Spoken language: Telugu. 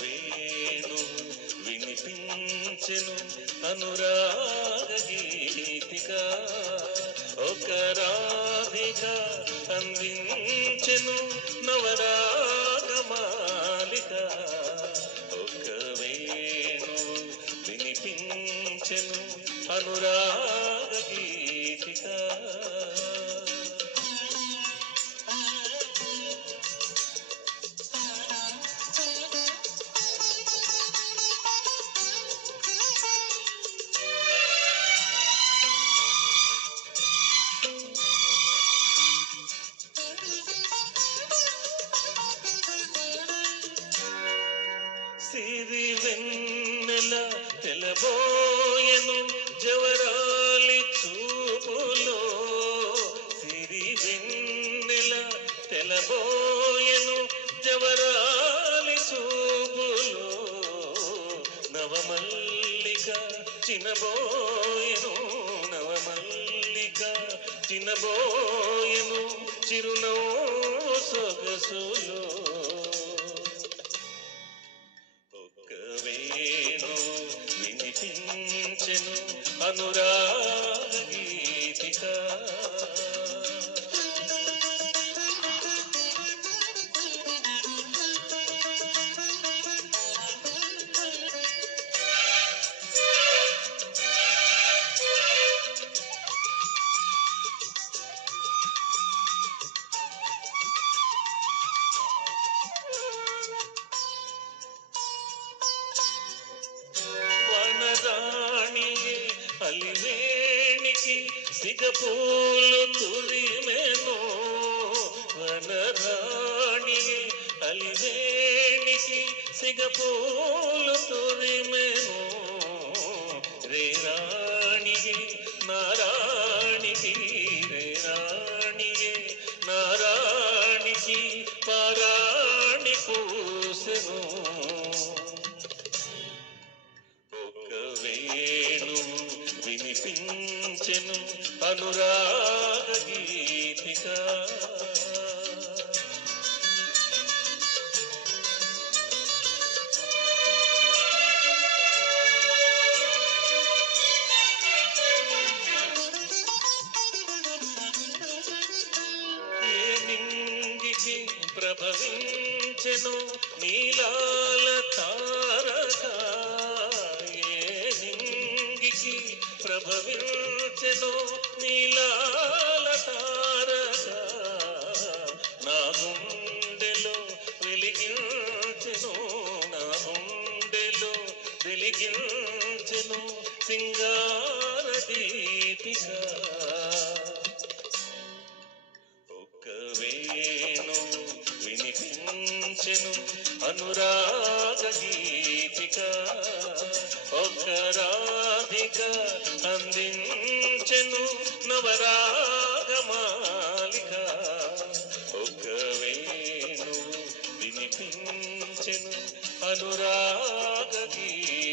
వేణు వినిపించెను అనురాగ గీతిక. ఒక రాధిక అందించెను నవరా సిరి వెన్నెల తెలబోయను జవరాలి చూపులో. సిరి వెన్నెల తెలబోయను జవరాలి చూపులో. నవమల్లిక చినబోయను నవమల్లిక చినబోయను. వినిపించెను అనురా సిగపూలు తురిమెను వనరాణియే అలివేణికి సిగపూలు తురిమెను రేరాణియే నారా అనురాగ గీతిక ప్రభవించెను నీలాల తారగా ఏ నింగికి ప్రభవించ ప్రభవించెను నీలాల తారక నా గుండెలో వెలిగించెను నా గుండెలో వెలిగించెను సింగార దీపిక. ఒక్క వేణు వినిపించెను అనురాగ గీతిక ఒక రాధిక అందించ చెను నవరాగమాలిక. ఒక వేణు వినిపించెను అనురాగ గీత